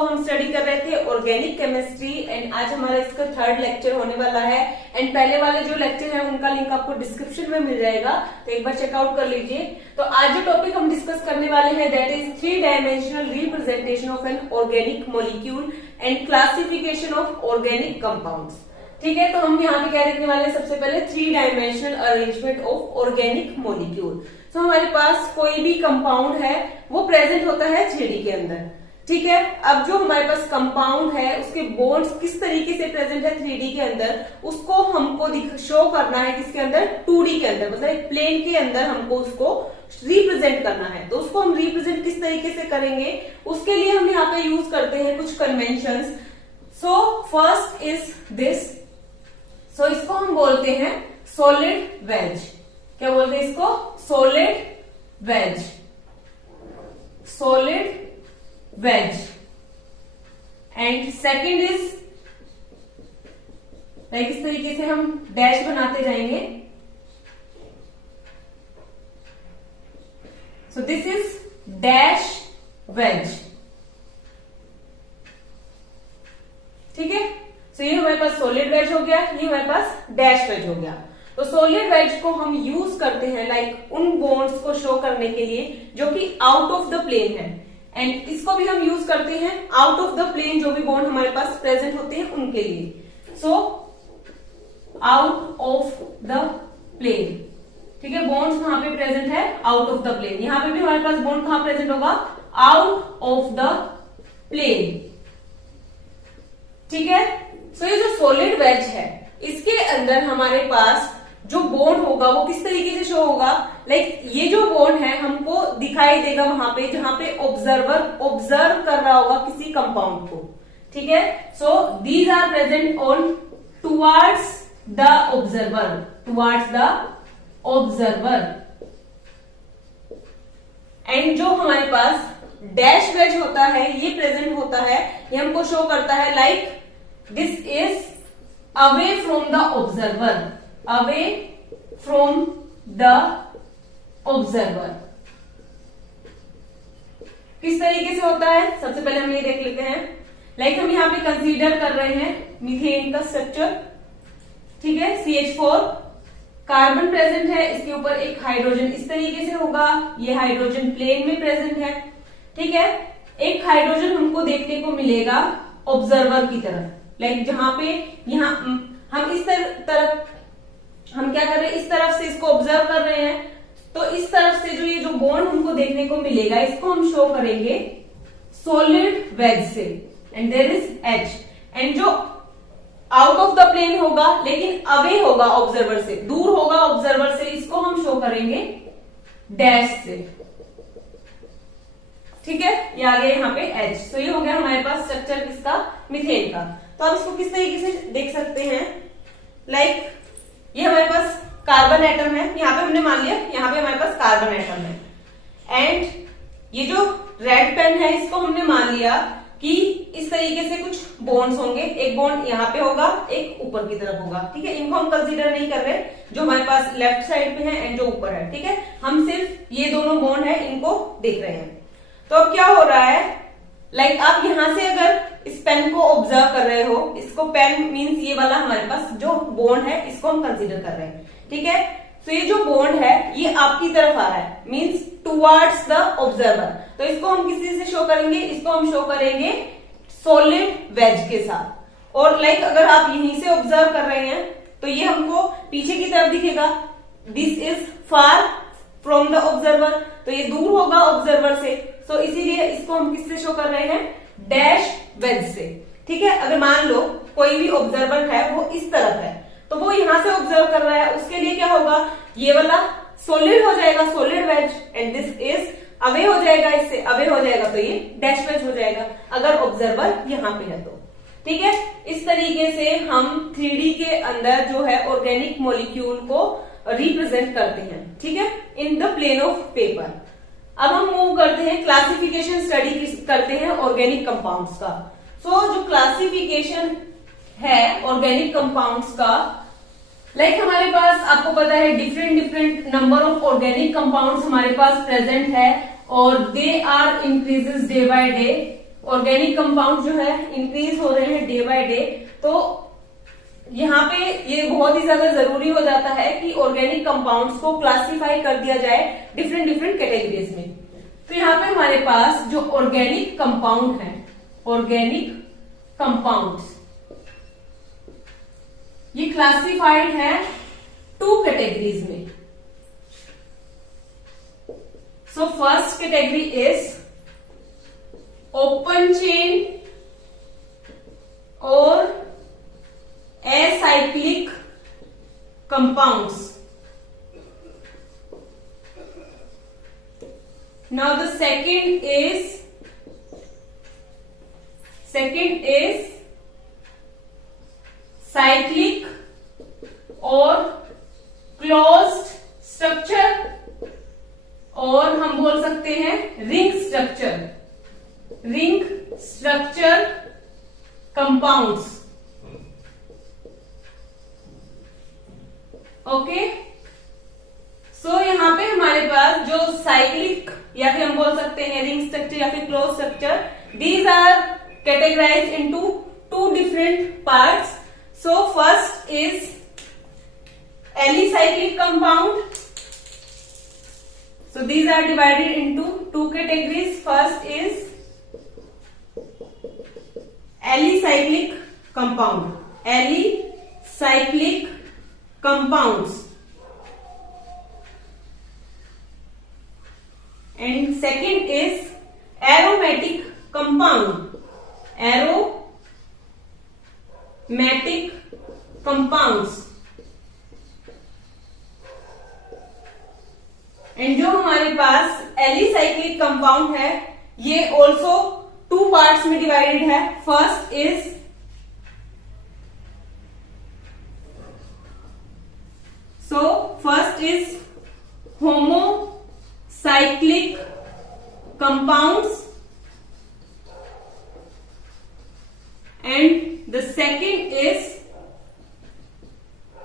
हम स्टडी कर रहे थे ऑर्गेनिक केमिस्ट्री एंड आज हमारा इसका थर्ड लेक्चर होने वाला है। एंड पहले वाले जो लेक्चर है उनका लिंक आपको डिस्क्रिप्शन में मिल जाएगा, तो एक बार चेकआउट कर लीजिए। तो आज जो टॉपिक हम डिस्कस करने वाले हैं that is 3 dimensional representation of an organic molecule and classification of organic compounds. ठीक है, तो हम यहाँ पे क्या देखने वाले हैं, सबसे पहले 3 dimensional arrangement of organic molecule. तो हमारे पास कोई भी कंपाउंड है वो प्रेजेंट होता है 3D के अंदर। ठीक है, अब जो हमारे पास कंपाउंड है उसके बॉन्ड्स किस तरीके से प्रेजेंट है 3D के अंदर, उसको हमको शो करना है किसके अंदर, 2D के अंदर, मतलब एक प्लेन के अंदर हमको उसको रिप्रेजेंट करना है। तो उसको हम रिप्रेजेंट किस तरीके से करेंगे, उसके लिए हम यहाँ पे यूज करते हैं कुछ conventions. So first is this, so इसको हम बोलते हैं सॉलिड वेज। क्या बोलते हैं इसको, solid wedge, solid wedge. And second is like इस तरीके से हम डैश बनाते जाएंगे। So this is dash wedge. ठीक है, तो ये हमारे पास सॉलिड वेज हो गया, ये हमारे पास डैश वेज हो गया। तो सॉलिड वेज को हम यूज करते हैं लाइक उन बॉन्ड्स को शो करने के लिए जो कि आउट ऑफ द प्लेन है, एंड इसको भी हम यूज करते हैं आउट ऑफ द प्लेन, जो भी बॉन्ड हमारे पास प्रेजेंट होते हैं उनके लिए। So out of the plane, ठीक है, बॉन्ड्स कहां पे प्रेजेंट है, आउट ऑफ द प्लेन। यहां पे भी हमारे पास बॉन्ड कहां प्रेजेंट होगा, आउट ऑफ द प्लेन। ठीक है, तो ये जो सॉलिड वेज है इसके अंदर हमारे पास जो बॉन्ड होगा वो किस तरीके से शो होगा, लाइक ये जो बॉन्ड है हमको दिखाई देगा वहां पे जहां पे ऑब्जर्वर ऑब्जर्व कर रहा होगा किसी कंपाउंड को। ठीक है, so these are present on towards the observer, towards the observer. And जो हमारे पास डैश वेज होता है ये प्रेजेंट होता है, ये हमको शो करता है like this is away from the observer, away from the observer. किस तरीके से होता है, सबसे पहले हम ये देख लेते हैं। लाइक हम यहाँ पे कंसीडर कर रहे हैं मीथेन का स्ट्रक्चर। ठीक है, CH4 कार्बन प्रेजेंट है, इसके ऊपर एक हाइड्रोजन इस तरीके से होगा, ये हाइड्रोजन प्लेन में प्रेजेंट है। ठीक है, एक हाइड्रोजन हमको देखने को मिलेगा ऑब्जर्वर की तरफ, लाइक जहां पे यहाँ हम इस तरफ हम क्या कर रहे हैं, इस तरफ से इसको ऑब्जर्व कर रहे हैं, तो इस तरफ से जो ये जो बॉन्ड हमको देखने को मिलेगा इसको हम शो करेंगे सॉलिड वेज से, and there is H। And जो आउट ऑफ द प्लेन होगा लेकिन अवे होगा ऑब्जर्वर से, दूर होगा ऑब्जर्वर से, इसको हम शो करेंगे डैश से। ठीक है, ये आ गया यहाँ पे H। तो ये हो गया हमारे पास स्ट्रक्चर किसका, मीथेन का। तो आप इसको किस तरीके से देख सकते हैं, लाइक ये हमारे पास कार्बन एटम है, यहाँ पे हमने मान लिया यहाँ पे हमारे पास कार्बन एटम है। एंड ये जो रेड पेन है इसको हमने मान लिया कि इस तरीके से कुछ बॉन्ड्स होंगे, एक बॉन्ड यहाँ पे होगा, एक ऊपर की तरफ होगा। ठीक है, इनको हम कंसीडर नहीं कर रहे जो हमारे पास लेफ्ट साइड पे है एंड जो ऊपर है। ठीक है, हम सिर्फ ये दोनों बॉन्ड है इनको देख रहे हैं। तो अब क्या हो रहा है, लाइक आप यहां से अगर इस पेन को ऑब्जर्व कर रहे हो, इसको पेन मींस ये वाला हमारे पास जो बॉन्ड है इसको हम कंसीडर कर रहे हैं। ठीक है, तो ये जो बॉन्ड है ये आपकी तरफ आ रहा है, मींस टुवर्ड्स द ऑब्जर्वर। तो इसको हम किसी से शो करेंगे, इसको हम शो करेंगे सॉलिड वेज के साथ। और लाइक अगर आप यहीं से ऑब्जर्व कर रहे हैं तो ये हमको पीछे की तरफ दिखेगा, this is far from the observer, तो ये दूर होगा ऑब्जर्वर से, तो इसीलिए इसको हम किससे शो कर रहे हैं, डैश वेज से। ठीक है, अगर मान लो कोई भी ऑब्जर्वर है वो इस तरफ है तो वो यहां से ऑब्जर्व कर रहा है, उसके लिए क्या होगा, ये वाला सॉलिड हो जाएगा, solid wedge, and this is away हो जाएगा, इससे अवे हो जाएगा तो ये डैश वेज हो जाएगा अगर ऑब्जर्वर यहां पे है तो। ठीक है, इस तरीके से हम 3D के अंदर जो है ऑर्गेनिक मॉलिक्यूल को रिप्रेजेंट करते हैं। ठीक है, in the plane of paper. अब हम मूव करते हैं क्लासिफिकेशन स्टडी करते हैं ऑर्गेनिक कंपाउंड्स का। सो जो क्लासिफिकेशन है ऑर्गेनिक कंपाउंड्स का, लाइक हमारे पास आपको पता है different number of organic compounds हमारे पास प्रेजेंट है और they are increases day by day. Organic compound जो है इंक्रीज हो रहे हैं डे बाय डे, तो यहाँ पे ये बहुत ही ज्यादा जरूरी हो जाता है कि ऑर्गेनिक कंपाउंड्स को क्लासिफाई कर दिया जाए डिफरेंट डिफरेंट कैटेगरीज में। तो यहाँ पे हमारे पास जो ऑर्गेनिक कंपाउंड है, ऑर्गेनिक कंपाउंड्स, ये क्लासिफाइड है 2 कैटेगरीज में। So first category is open chain और acyclic compounds. Now the second is cyclic और closed structure, और हम बोल सकते हैं ring structure compounds. ओके, सो यहाँ पे हमारे पास जो साइक्लिक या फिर हम बोल सकते हैं रिंग स्ट्रक्चर या फिर close structure, these are categorized into 2 different parts. So first is alicyclic compound. So these are divided into 2 categories. First is alicyclic compound, alicyclic compounds, and second is aromatic compound, aromatic compounds. and जो हमारे पास alicyclic compound है ये also 2 parts में divided है. First is first is homocyclic compounds and the second is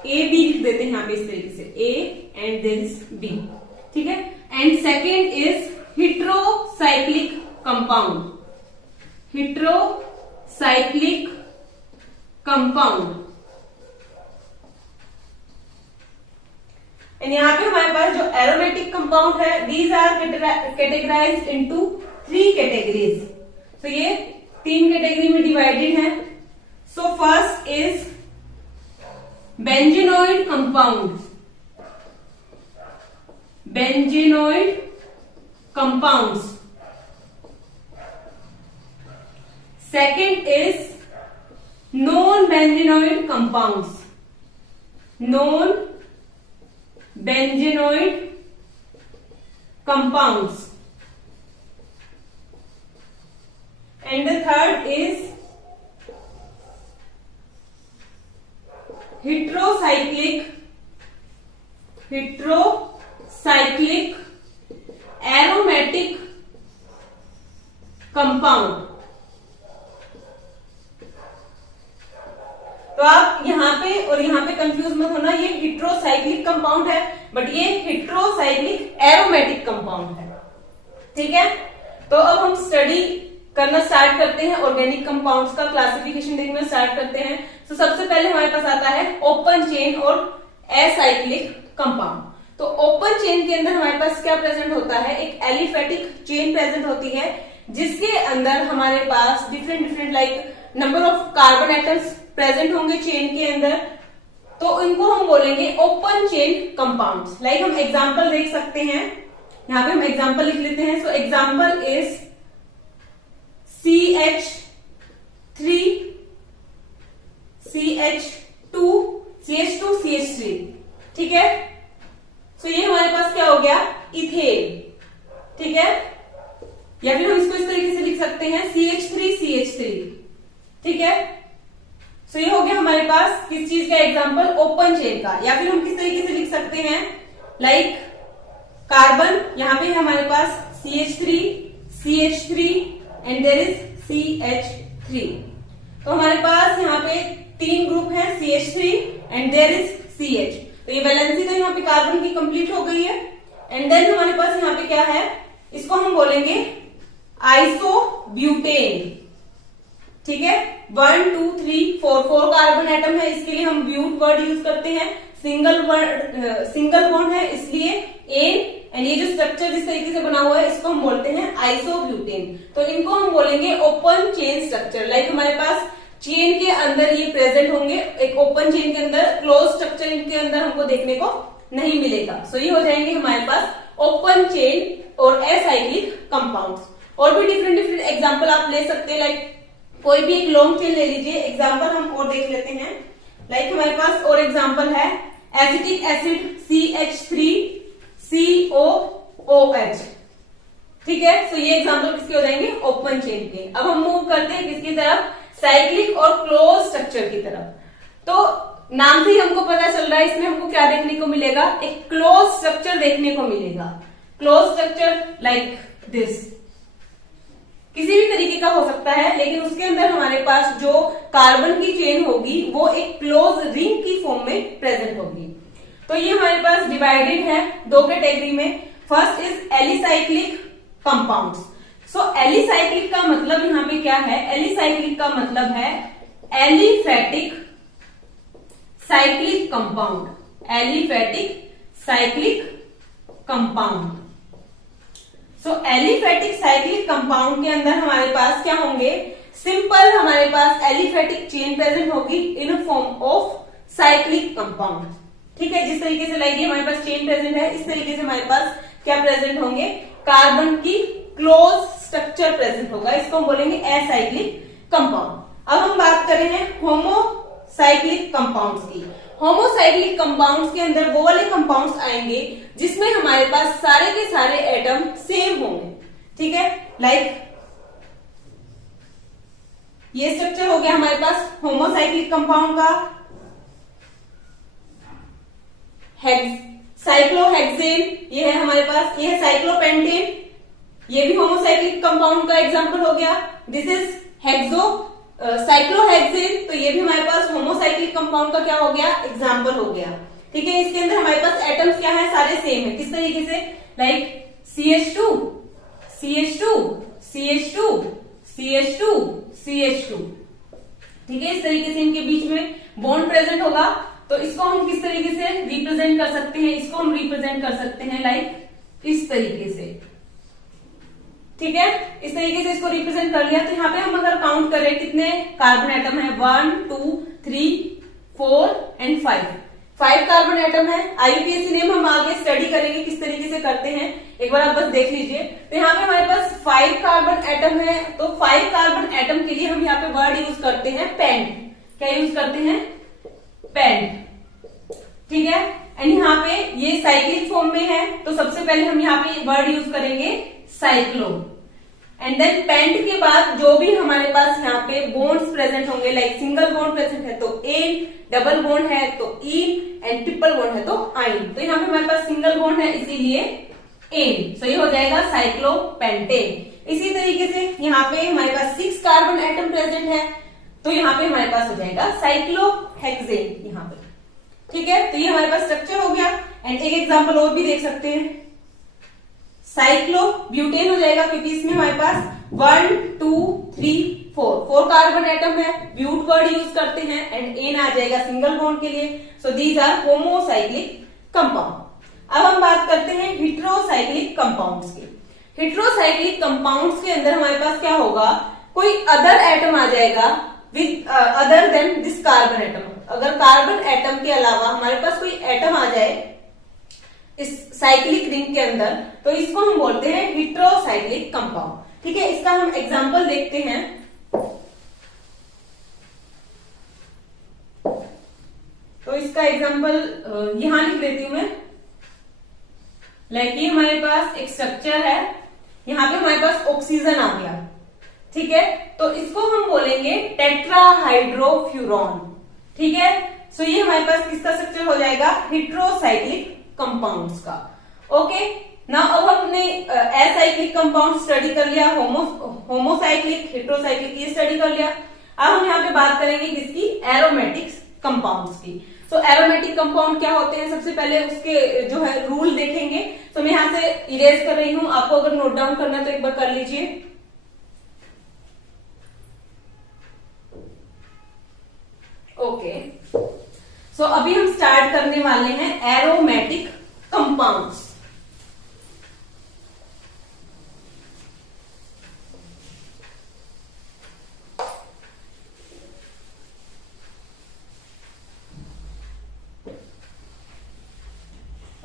A B लिख देते हैं यहां पे इस तरीके से A and there is B. ठीक है. and second is heterocyclic compound, heterocyclic compound. And यहाँ पे हमारे पास जो एरोमेटिक कंपाउंड है, these are categorized into 3 categories. तो ये 3 कैटेगरी में डिवाइडेड है. So first is benzenoid compound, benzenoid compounds. Second is non benzenoid compounds, non benzenoid compounds, and the third is heterocyclic aromatic compound. तो आप यहाँ पे और यहाँ पे कंफ्यूज मत होना, ये हेट्रोसाइक्लिक कंपाउंड है बट ये हेट्रोसाइक्लिक एरोमेटिक कंपाउंड है. ठीक है. तो अब हम स्टडी करना स्टार्ट करते हैं, ऑर्गेनिक कंपाउंड्स का क्लासिफिकेशन देखना स्टार्ट करते हैं. तो सबसे पहले हमारे पास आता है ओपन चेन और एसाइक्लिक कंपाउंड. तो ओपन चेन के अंदर हमारे पास क्या प्रेजेंट होता है, एक एलिफेटिक चेन प्रेजेंट होती है जिसके अंदर हमारे पास different like number of carbon atoms present होंगे चेन के अंदर. तो इनको हम बोलेंगे ओपन चेन कंपाउंड्स. लाइक हम एग्जांपल देख सकते हैं, यहां पे हम एग्जांपल लिख लेते हैं. So example is CH3 CH2 CH2 CH3. ठीक है. सो ये हमारे पास क्या हो गया, इथेन. ठीक है. या फिर हम इसको इस तरीके से लिख सकते हैं CH3 CH3. ठीक है. सो ये हो गया हमारे पास किस चीज का एग्जांपल, ओपन चेन का. या फिर हम किस तरीके से लिख सकते हैं, लाइक कार्बन, यहां पे हमारे पास CH3 CH3 and there is CH3. तो हमारे पास यहाँ पे 3 ग्रुप है CH3 and there is CH. तो ये वैलेंसी तो यहाँ पे कार्बन की कंप्लीट हो गई है. एंड देन हमारे पास यहाँ पे क्या है, इसको हम बोलेंगे आइसोब्यूटेन। ठीक है, 1 2 3 4 कार्बन एटम है, इसके लिए हम ब्यूट वर्ड यूज करते हैं। सिंगल बॉन्ड है इसलिए एन, एंड ये जो स्ट्रक्चर इस तरीके से बना हुआ है इसको हम बोलते हैं आइसोब्यूटेन। तो इनको हम बोलेंगे ओपन चेन स्ट्रक्चर। लाइक हमारे पास चेन के अंदर ये प्रेजेंट होंगे, एक ओपन चेन के अंदर, क्लोज स्ट्रक्चर इनके अंदर हमको देखने को नहीं मिलेगा। सो ये हो जाएंगे हमारे पास ओपन चेन और असाइक्लिक कंपाउंड्स। और भी डिफरेंट एग्जांपल आप ले सकते हैं, लाइक कोई भी एक लॉन्ग चेन ले लीजिए, एग्जांपल हम और देख लेते हैं। लाइक हमारे पास और एग्जांपल है एसिटिक एसिड CH3COOH। ठीक है, सो ये एग्जांपल किसके हो जाएंगे, ओपन चेन के। अब हम मूव करते हैं किसकी तरफ, साइक्लिक और क्लोज स्ट्रक्चर की तरफ। तो नाम से ही हमको पता चल रहा है इसमें हमको क्या देखने को मिलेगा, एक क्लोज स्ट्रक्चर देखने को मिलेगा। क्लोज स्ट्रक्चर लाइक दिस, किसी भी तरीके का हो सकता है, लेकिन उसके अंदर हमारे पास जो कार्बन की चेन होगी वो एक क्लोज रिंग की फॉर्म में प्रेजेंट होगी। तो ये हमारे पास डिवाइडेड है दो कैटेगरी में। First is alicyclic compounds. So alicyclic का मतलब यहाँ पे क्या है, एलिसाइक्लिक का मतलब है aliphatic cyclic compound. Aliphatic cyclic compound. So aliphatic cyclic compound के अंदर हमारे पास क्या होंगे, सिंपल हमारे पास एलिफेटिक चेन प्रेजेंट होगी in form of cyclic compound. ठीक है, जिस तरीके से लाइक हमारे पास चेन प्रेजेंट है, इस तरीके से हमारे पास क्या प्रेजेंट होंगे, कार्बन की क्लोज स्ट्रक्चर प्रेजेंट होगा, इसको हम बोलेंगे एसाइक्लिक कंपाउंड। अब हम बात कर रहे हैं होमोसाइक्लिक कंपाउंड्स की। होमोसाइक्लिक कंपाउंड्स के अंदर वो वाले कंपाउंड्स आएंगे जिसमें हमारे पास सारे के सारे एटम सेम होंगे। ठीक है, लाइक ये स्ट्रक्चर हो गया हमारे पास होमोसाइक्लिक कंपाउंड का। साइक्लोहेक्सेन ये है हमारे पास, ये है साइक्लोपेंटेन, ये भी होमोसाइक्लिक कंपाउंड का एग्जांपल हो गया। दिस इज हेक्सो साइक्लोहेक्सेन, तो ये भी हमारे पास होमोसाइक्लिक कंपाउंड का क्या हो गया, एग्जांपल हो गया। ठीक है, इसके अंदर हमारे पास एटम्स क्या है, सारे सेम है। किस तरीके से, like CH2 CH2 CH2 CH2 CH2। ठीक है, इस तरीके से इनके बीच में बॉन्ड प्रेजेंट होगा। तो इसको हम किस तरीके से रिप्रेजेंट कर सकते हैं, इसको हम रिप्रेजेंट कर सकते हैं लाइक इस तरीके से। ठीक है, इस तरीके से इसको रिप्रेजेंट कर लिया। तो यहाँ पे हम अगर काउंट करें कितने कार्बन एटम है, 1 2 3 4 एंड 5 कार्बन एटम है। IUPAC नेम हम आगे स्टडी करेंगे किस तरीके से करते हैं, एक बार आप बस देख लीजिए। तो यहाँ पे हमारे पास 5 कार्बन एटम है, तो 5 कार्बन एटम के लिए हम यहाँ पे वर्ड यूज करते हैं पेंट। क्या यूज करते हैं, पेंट। ठीक है, एंड यहाँ पे ये साइक्लिक फॉर्म में है, तो सबसे पहले हम यहाँ पे वर्ड यूज करेंगे साइक्लो। एंड देन पेंट के बाद जो भी हमारे पास यहाँ पे बॉन्ड्स प्रेजेंट होंगे, लाइक सिंगल बॉन्ड प्रेजेंट है तो एन, डबल बॉन्ड है तो इन, एंड ट्रिपल बॉन्ड है तो आइन। तो यहाँ पे हमारे पास सिंगल बॉन्ड है इसीलिए एन, सो ये हो जाएगा साइक्लोपेंटेन। इसी तरीके से यहाँ पे हमारे पास 6 कार्बन एटम प्रेजेंट है, तो यहाँ पे हमारे पास हो जाएगा साइक्लोहेक्सेन यहाँ पे। ठीक है, तो ये हमारे पास स्ट्रक्चर हो गया। एंड एक एग्जांपल और भी देख सकते हैं, साइक्लोब्यूटेन हो जाएगा, क्योंकि इसमें हमारे पास 1 2 3 4 कार्बन एटम है, ब्यूट वर्ड यूज करते हैं, एंड एन आ जाएगा सिंगल बॉन्ड के लिए। So these are homocyclic compound. अब हम बात करते हैं हेटेरोसाइक्लिक कंपाउंड्स की। हेटेरोसाइक्लिक कंपाउंड्स के अंदर हमारे पास क्या होगा, कोई अदर एटम आ जाएगा with other than this carbon atom. अगर कार्बन एटम के अलावा हमारे पास कोई एटम आ जाए इस साइक्लिक रिंग के अंदर, तो इसको हम बोलते हैं हेटेरोसाइक्लिक कंपाउंड। ठीक है, इसका हम एग्जांपल देखते हैं। तो इसका एग्जांपल यहां लिख देती हूं मैं। लाइक ये हमारे पास एक स्ट्रक्चर है, यहां पे हमारे पास ऑक्सीजन आ गया। ठीक है, तो इसको हम बोलेंगे टेट्राहाइड्रोफ्यूरॉन। ठीक है, सो ये हमारे पास किसका स्ट्रक्चर हो जाएगा, हेटेरोसाइक्लिक कंपाउंड्स का। ओके, नाउ अब हमने एसाइक्लिक कंपाउंड स्टडी कर लिया, होमोसाइक्लिक, हेटेरोसाइक्लिक ये स्टडी कर लिया। अब हम यहाँ पे बात करेंगे किसकी, एरोमेटिक कंपाउंड्स की। सो एरोमेटिक कंपाउंड क्या होते हैं, सबसे पहले उसके जो है रूल देखेंगे। तो मैं यहाँ से इरेज कर रही हूँ, आपको अगर नोट डाउन करना है तो एक बार कर लीजिए। ओके, सो अभी हम स्टार्ट करने वाले हैं एरोमेटिक कंपाउंड्स।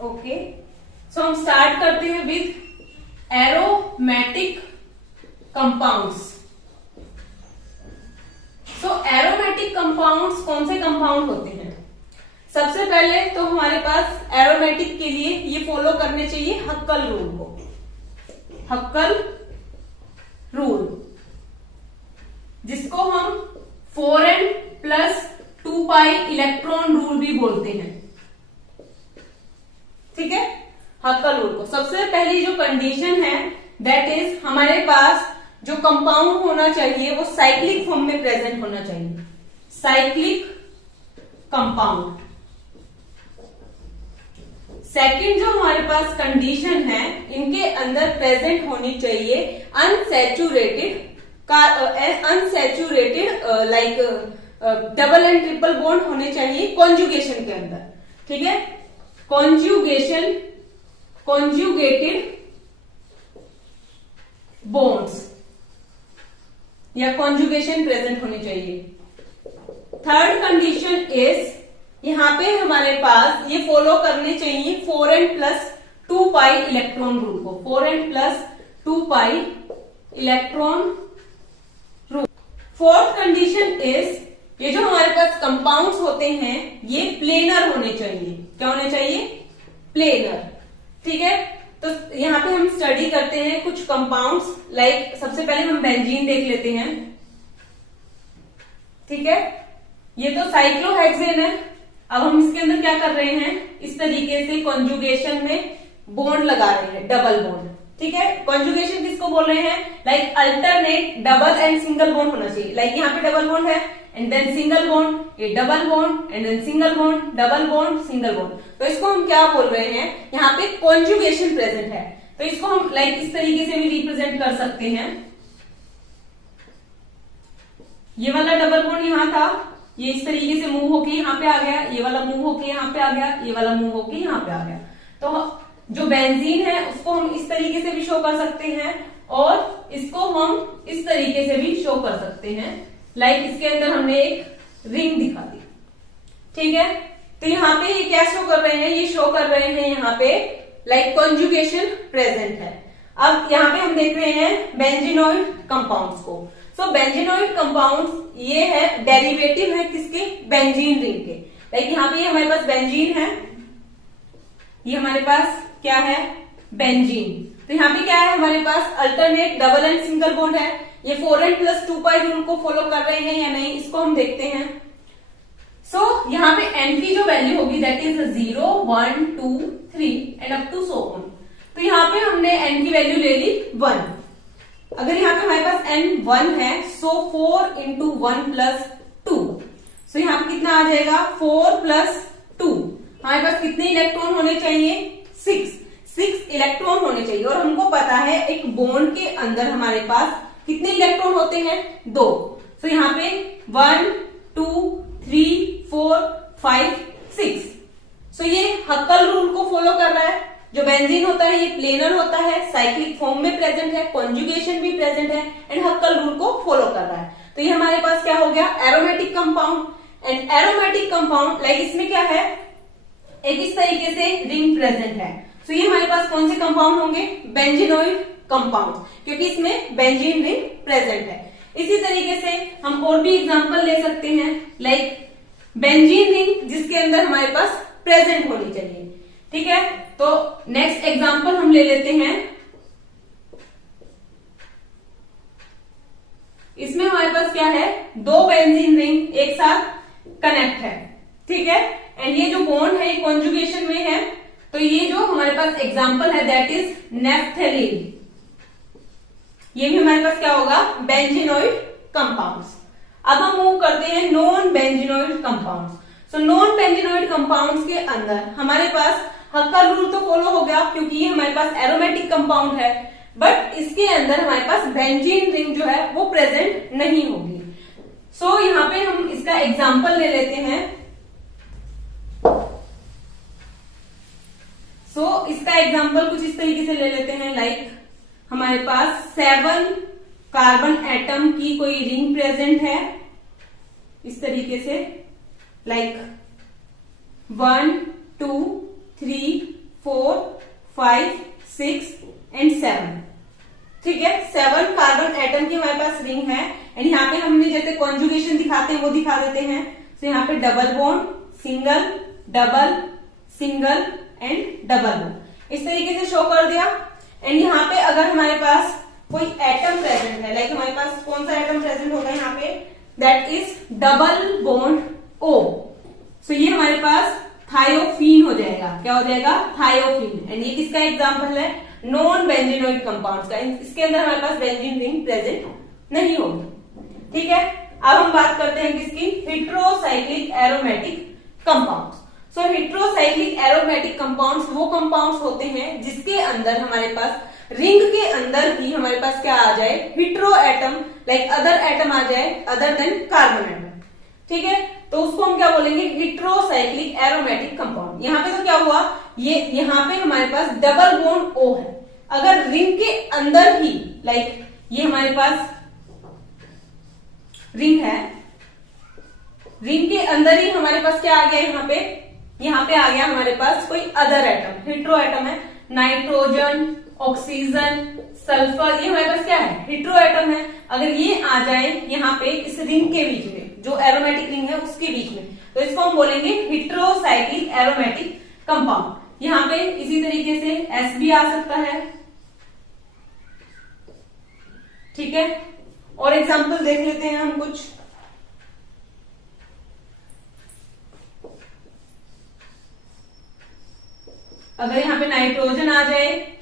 ओके, सो हम स्टार्ट करते हैं with aromatic compounds. So aromatic compounds कौन से कंपाउंड होते हैं? सबसे पहले तो हमारे पास एरोमेटिक के लिए ये फॉलो करने चाहिए हक्कल रूल को। हक्कल रूल, जिसको हम 4n + 2 पाई इलेक्ट्रॉन रूल भी बोलते हैं। ठीक है, हक्कल रूल को सबसे पहली जो कंडीशन है दैट इज हमारे पास जो कंपाउंड होना चाहिए वो साइक्लिक फॉर्म में प्रेजेंट होना चाहिए। Cyclic compound. सेकंड जो हमारे पास कंडीशन है, इनके अंदर प्रेजेंट होनी चाहिए unsaturated like double and triple bond होने चाहिए कॉन्जुगेशन के अंदर। ठीक है, कॉन्जुगेटेड बॉन्ड्स या कॉन्जुगेशन प्रेजेंट होनी चाहिए। थर्ड कंडीशन इज यहां पे हमारे पास ये फॉलो करने चाहिए 4n + 2 पाई इलेक्ट्रॉन रूल को। 4n + 2 pi electron rule. Fourth condition is ये जो हमारे पास कंपाउंड्स होते हैं ये प्लेनर होने चाहिए। क्या होने चाहिए? प्लेनर। ठीक है, तो यहाँ पे हम स्टडी करते हैं कुछ कंपाउंड्स। लाइक सबसे पहले हम बेंजीन देख लेते हैं। ठीक है, ये तो साइक्लोहेक्सेन है। अब हम इसके अंदर क्या कर रहे हैं, इस तरीके से कॉन्जुगेशन में बॉन्ड लगा रहे हैं, डबल बॉन्ड। ठीक है, कॉन्जुगेशन किसको बोल रहे हैं? Like alternate double and single bond होना चाहिए। लाइक यहाँ पे डबल बॉन्ड है एंड देन सिंगल बॉन्ड, ये double bond and then single bond, double bond, single bond. तो इसको हम क्या बोल रहे हैं, यहाँ पे कॉन्जुगेशन प्रेजेंट है। तो इसको हम लाइक इस तरीके से भी रिप्रेजेंट कर सकते हैं। ये वाला डबल बॉन्ड यहाँ था, ये इस तरीके से मूव होके यहाँ पे आ गया, ये वाला मूव होके यहाँ पे आ गया, ये वाला मूव होके यहाँ पे आ गया। तो जो बेंजीन है उसको हम इस तरीके से भी शो कर सकते हैं और इसको हम इस तरीके से भी शो कर सकते हैं। लाइक इसके अंदर हमने एक रिंग दिखा दी। ठीक है, तो यहाँ पे ये क्या शो कर रहे हैं? ये शो कर रहे हैं यहाँ पे लाइक कॉन्जुगेशन प्रेजेंट है। अब यहाँ पे हम देख रहे हैं बेंजीनोइड कंपाउंड्स को। सो बेंजीनोइड कंपाउंड्स ये है डेरिवेटिव है किसके? बेंजीन रिंग के। लाइक यहाँ पे हमारे पास बेंजीन है, ये हमारे पास क्या है? बेंजीन। तो यहाँ पे क्या है हमारे पास? Alternate double and single bond है। ये 4n + 2 पाई रूल को फॉलो कर रहे हैं या नहीं, इसको हम देखते हैं। सो यहाँ पे n की जो वैल्यू होगी that is 0, 1, 2, 3 and up to so on. तो यहाँ पे हमने n की वैल्यू ले ली 1। अगर यहाँ पे हमारे पास n 1 है, सो 4 × 1 + 2। सो यहाँ पे कितना आ जाएगा? 4 + 2। हमारे पास कितने इलेक्ट्रॉन होने चाहिए? 6 इलेक्ट्रॉन होने चाहिए। और हमको पता है एक बॉन्ड के अंदर हमारे पास कितने इलेक्ट्रॉन होते हैं? 2। तो यहाँ पे 1, 2, 3, 4, 5, 6। सो ये हक्कल रूल को फॉलो कर रहा है। जो बेंजीन होता है ये प्लेनर होता है, साइक्लिक फॉर्म में प्रेजेंट है, कॉन्जुगेशन भी प्रेजेंट है एंड हक्कल रूल को फॉलो कर रहा है। तो ये हमारे पास क्या हो गया? Aromatic compound. And aromatic compound like इसमें क्या है? एक इस तरीके से रिंग प्रेजेंट है। तो ये हमारे पास कौन से कंपाउंड होंगे? बेंजीनोइड कंपाउंड, क्योंकि इसमें बेंजीन रिंग प्रेजेंट है। इसी तरीके से हम और भी एग्जांपल ले सकते हैं लाइक बेंजीन रिंग जिसके अंदर हमारे पास प्रेजेंट होनी चाहिए। ठीक है, तो नेक्स्ट एग्जांपल हम ले लेते हैं। इसमें हमारे पास क्या है? 2 बेंजीन रिंग एक साथ कनेक्ट है। ठीक है, एंड ये जो बॉन्ड है ये कॉन्जुगेशन में है। तो ये जो हमारे पास एग्जांपल है दैट इज नेफ्थेलीन। ये भी हमारे पास क्या होगा? Benzenoid compounds. अब हम मूव करते हैं non benzenoid compounds. So non benzenoid compounds के अंदर हमारे पास हक्कल रूल तो फॉलो हो गया क्योंकि ये हमारे पास एरोमेटिक कंपाउंड है, बट इसके अंदर हमारे पास बेंजीन रिंग जो है वो प्रेजेंट नहीं होगी। सो यहाँ पे हम इसका इसका एग्जाम्पल ले लेते हैं। इसका एग्जाम्पल कुछ इस तरीके से ले लेते हैं, लाइक हमारे पास 7 कार्बन एटम की कोई रिंग प्रेजेंट है इस तरीके से, लाइक 1 2 3 4 5 6 एंड 7। ठीक है, 7 कार्बन एटम की हमारे पास रिंग है एंड यहाँ पे हमने जैसे कॉन्जुगेशन दिखाते हैं वो दिखा देते हैं। तो यहाँ पे double bond, single, double, single and double bond इस तरीके से शो कर दिया। एंड यहाँ पे अगर हमारे पास कोई एटम प्रेजेंट है, लाइक हमारे पास कौन सा एटम प्रेजेंट होगा यहाँ पे, that is double bond O। सो ये हमारे पास थायोफीन हो जाएगा। क्या हो जाएगा? थायोफीन। एंड ये किसका एग्जाम्पल है? नॉन बेंजीनोइक कंपाउंड्स का। इसके अंदर हमारे पास बेंजीन रिंग प्रेजेंट नहीं होगी। ठीक है, अब हम बात करते हैं किसकी? Heterocyclic aromatic compounds. So heterocyclic aromatic compounds वो कंपाउंड्स होते हैं जिसके अंदर हमारे पास रिंग के अंदर ही हमारे पास क्या आ जाए? Hetero atom, like other atom आ जाए अदर देन कार्बन एटम। ठीक है, तो उसको हम क्या बोलेंगे? Heterocyclic aromatic compound. यहाँ पे तो क्या हुआ, ये यहाँ पे हमारे पास डबल बॉन्ड O है। अगर रिंग के अंदर ही, लाइक ये हमारे पास रिंग है, रिंग के अंदर ही हमारे पास क्या आ गया? यहाँ पे आ गया हमारे पास कोई अदर एटम, हेट्रो एटम है, नाइट्रोजन, ऑक्सीजन, सल्फर, ये हमारे पास क्या है? हेट्रो एटम है। अगर ये आ जाए यहाँ पे इस रिंग के बीच में, जो एरोमेटिक रिंग है उसके बीच में, तो इसको हम बोलेंगे हेट्रोसाइक्लिक एरोमेटिक कंपाउंड। यहाँ पे इसी तरीके से S भी आ सकता है। ठीक है, और एग्जाम्पल देख लेते हैं हम कुछ। अगर यहाँ पे नाइट्रोजन आ जाए,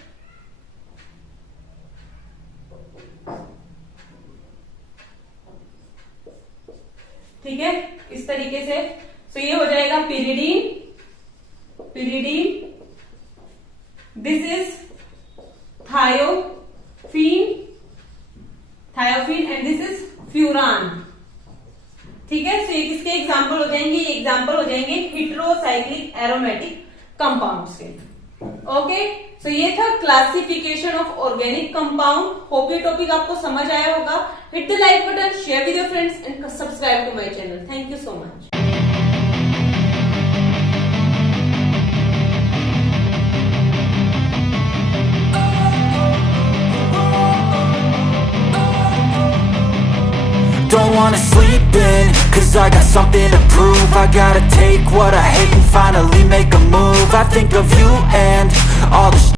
ठीक है, इस तरीके से, तो ये हो जाएगा pyridine, this is thiophene and this is furan. ठीक है, तो ये किसके एग्जाम्पल हो जाएंगे? ये एग्जाम्पल हो जाएंगे हेट्रोसाइक्लिक एरोमेटिक कंपाउंड्स के। ओके, सो ये था classification of organic compound. Hope ये टॉपिक आपको समझ आया होगा। Hit the like button, share with your friends and subscribe to my channel. Thank you so much. Don't wanna sleep in, cause I got something to prove. I gotta take what I hate and finally make a move. I think of you and all the